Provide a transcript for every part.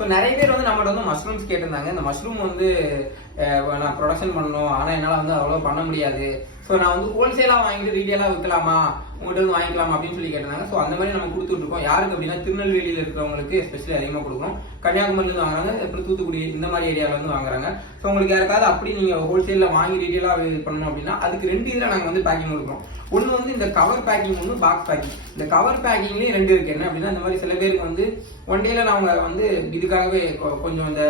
So நிறைய பேர் வந்து நம்மகிட்ட வந்து மஷ்ரூம்ஸ் கேட்டிருந்தாங்க. இந்த மஷ்ரூம் வந்து நான் ப்ரொடக்ஷன் பண்ணணும், ஆனால் என்னால் வந்து அவ்வளோ பண்ண முடியாது. ஸோ நான் வந்து ஹோல்சேலாக வாங்கிட்டு ரீட்டெயிலாக விற்கலாமா, உங்கள்கிட்ட வந்து வாங்கிக்கலாமா அப்படின்னு சொல்லி கேட்டிருந்தாங்க. ஸோ அந்த மாதிரி நம்ம கொடுத்துட்ருக்கோம். யாருக்கு அப்படின்னா திருநெல்வேலியில் இருக்கிறவங்களுக்கு எஸ்பெஷலி அதிகமாக கொடுக்குறோம். கன்னியாகுமரியிலேருந்து வாங்குறாங்க, அப்புறம் தூத்துக்குடி இந்த மாதிரி ஏரியாவில் வந்து வாங்குறாங்க. ஸோ உங்களுக்கு யாருக்காவது அப்படி நீங்கள் ஹோல்சேலில் வாங்கி ரீட்டெயிலாக இது பண்ணணும் அப்படின்னா அதுக்கு 2 இதில் நாங்கள் வந்து பேக்கிங் கொடுக்குறோம். ஒன்று வந்து இந்த கவர் பேக்கிங், ஒன்று பாக்ஸ் பேக்கிங். இந்த கவர் பேக்கிங்லேயே 2 இருக்கு. என்ன அப்படின்னா இந்த மாதிரி சில பேருக்கு வந்து ஒன் டேல நாங்கள் வந்து இதுக்காகவே கொஞ்சம் இந்த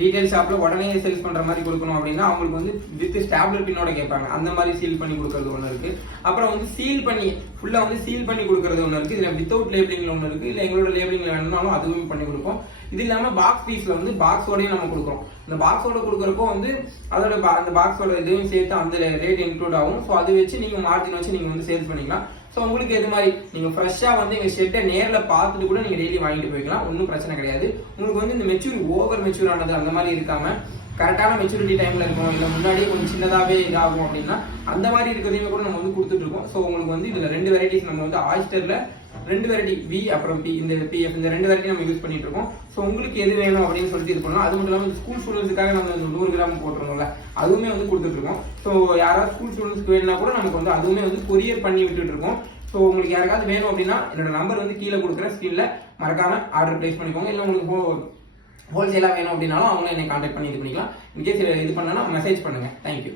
ரீட்டைல் ஷாப்ல உடனே சேல்ஸ் பண்ற மாதிரி கொடுக்கணும் அப்படின்னா அவங்களுக்கு வந்து வித் ஸ்டாப்லர் பின்னோட கேட்பாங்க. அந்த மாதிரி சீல் பண்ணி கொடுக்கறது ஒன்று இருக்கு. அப்புறம் வந்து சீல் பண்ணி ஃபுல்லா வந்து சீல் பண்ணி கொடுக்கறது ஒன்று இருக்கு. இதுல வித்தவுட் லேபிளிங்ல ஒன்று இருக்கு. இல்ல எங்களோட லேபிளிங்ல வேணும்னாலும் அதுவும் பண்ணி கொடுப்போம். இது இல்லாம பாக்ஸ் பீஸ்ல வந்து பாக்ஸோடய நம்ம கொடுக்குறோம். இந்த பாக்ஸோட கொடுக்குறப்போ வந்து அதோட அந்த பாக்ஸோட இதையும் சேர்த்து அந்த ரேட் இன்க்ளூட் ஆகும். ஸோ அதை வச்சு நீங்க மார்ஜின் வச்சு நீங்க வந்து சேல்ஸ் பண்ணிக்கலாம். ஸோ உங்களுக்கு எது மாதிரி நீங்க ஃப்ரெஷ்ஷா வந்து எங்க ஷெட்டை நேரில் பார்த்துட்டு கூட நீங்க டெய்லி வாங்கிட்டு போய்க்கலாம். ஒன்றும் பிரச்சனை கிடையாது. உங்களுக்கு வந்து இந்த ஓவர் மெச்சூர் ஆனது அந்த மாதிரி இருக்காம கரெக்டான மெச்சூரிட்டி டைம்ல இருக்கும், இல்லை முன்னாடியே கொஞ்சம் சின்னதாவே இதாகும் அப்படின்னா அந்த மாதிரி இருக்கிறதையுமே கூட நம்ம வந்து கொடுத்துட்டு இருக்கோம். ஸோ உங்களுக்கு வந்து இதுல 2 வெரைட்டிஸ் நம்ம வந்து ஆயிஸ்டர்ல 2 வெரைட்டி வி அப்புறம் பி, இந்த பிஎஃப், இந்த 2 வெரைட்டி நம்ம யூஸ் பண்ணிட்டு இருக்கோம். ஸோ உங்களுக்கு எது வேணும் அப்படின்னு சொல்லிட்டு இது பண்ணலாம். அது மட்டும் இல்லாமல் ஸ்கூல் ஸ்டூடெண்ட்ஸுக்காக நம்ம 100 கிராம் போட்டுருக்கோம்ல, அதுவுமே வந்து கொடுத்துட்டு இருக்கோம். ஸோ யாராவது ஸ்கூல் ஸ்டூடெண்ட்ஸ்க்கு வேணும்னா கூட நமக்கு வந்து அதுவுமே வந்து கொரியர் பண்ணி விட்டுட்டு இருக்கோம். ஸோ உங்களுக்கு யாருக்காவது வேணும் அப்படின்னா என்னோட நம்பர் வந்து கீழே கொடுக்குற ஸ்க்ரீன்ல மறக்காம ஆர்டர் பிளேஸ் பண்ணிக்கோங்க. இல்லை உங்களுக்கு ஹோல்சேலாக வேணும் அப்படின்னாலும் அவங்களும் என்னை கான்டாக்ட் பண்ணி இது பண்ணிக்கலாம். இன்கேஸ் இது பண்ணனா மெசேஜ் பண்ணுங்க. தேங்க்யூ.